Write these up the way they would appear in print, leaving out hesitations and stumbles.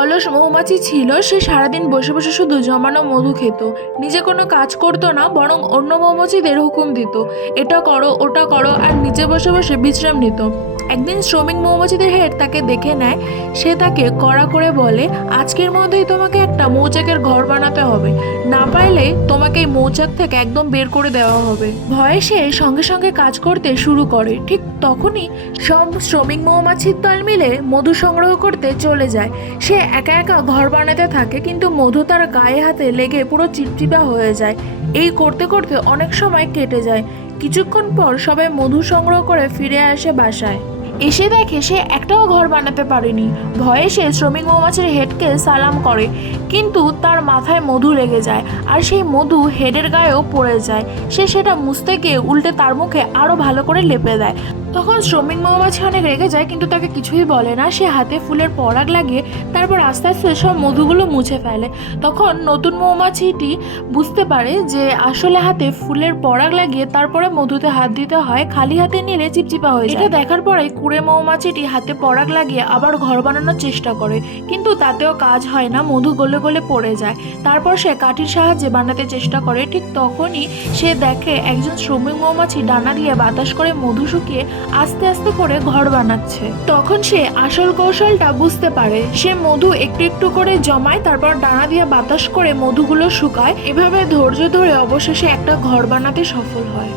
অলস মৌমাছি ছিল। সে সারাদিন বসে বসে শুধু জমানো মধু খেত। নিজে কোনো কাজ করতো না, বরং অন্য মৌমাছিদের হুকুম দিত, এটা করো ওটা করো, আর নিজে বসে বসে বিশ্রাম নিত। একদিন শ্রমিক মৌমাছিদের হেড তাকে দেখে নেয়। সে তাকে কড়া করে বলে, আজকের মধ্যেই তোমাকে একটা মৌচাকের ঘর বানাতে হবে, না পারলে তোমাকে এই মৌচাক থেকে একদম বের করে দেওয়া হবে। ভয়ে সে সঙ্গে সঙ্গে কাজ করতে শুরু করে। ঠিক তখনই সব শ্রমিক মৌমাছির দল মিলে মধু সংগ্রহ করতে চলে যায়। সে একা একা ঘর বানাতে থাকে, কিন্তু মধু তার গায়ে হাতে লেগে পুরো চিপচিপা হয়ে যায়। এই করতে করতে অনেক সময় কেটে যায়। কিছুক্ষণ পর সবাই মধু সংগ্রহ করে ফিরে আসে বাসায়। এসে দেখে সে একটাও ঘর বানাতে পারেনি। ভয়ে সে শ্রমিক মৌমাছির হেডকে সালাম করে, কিন্তু তার মাথায় মধু লেগে যায়, আর সেই মধু হেডের গায়েও পড়ে যায়। সে সেটা মুছতে গিয়ে উল্টে তার মুখে আরো ভালো করে লেপে দেয়। তখন শ্রমিক মৌমাছি অনেক রেগে যায়, কিন্তু তাকে কিছুই বলে না। সে হাতে ফুলের পরাগ লাগিয়ে তারপর আস্তে আস্তে সব মধুগুলো মুছে ফেলে। তখন নতুন মৌমাছিটি বুঝতে পারে যে আসলে হাতে ফুলের পরাগ লাগিয়ে তারপরে মধুতে হাত দিতে হয়, খালি হাতে নিলে চিপচিপা হয়ে যায়। এটা দেখার পরে কুড়ে মৌমাছিটি হাতে পরাগ লাগিয়ে আবার ঘর বানানোর চেষ্টা করে, কিন্তু তাতেও কাজ হয় না, মধু গলে গলে পড়ে যায়। তারপর সে কাঠির সাহায্যে বানাতে চেষ্টা করে। ঠিক তখনই সে দেখে একজন শ্রমিক মৌমাছি ডানা দিয়ে বাতাস করে মধু শুকিয়ে আস্তে আস্তে করে ঘর বানাচ্ছে। তখন সে আসল কৌশলটা বুঝতে পারে। সে মধু একটু একটু করে জমায়, তারপর ডানা দিয়ে বাতাস করে মধুগুলো শুকায়। এভাবে ধৈর্য ধরে অবশেষে একটা ঘর বানাতে সফল হয়।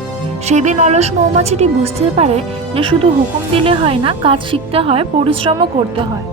সেদিন অলস মৌমাছিটি বুঝতে পারে যে শুধু হুকুম দিলে হয় না, কাজ শিখতে হয়, পরিশ্রমও করতে হয়।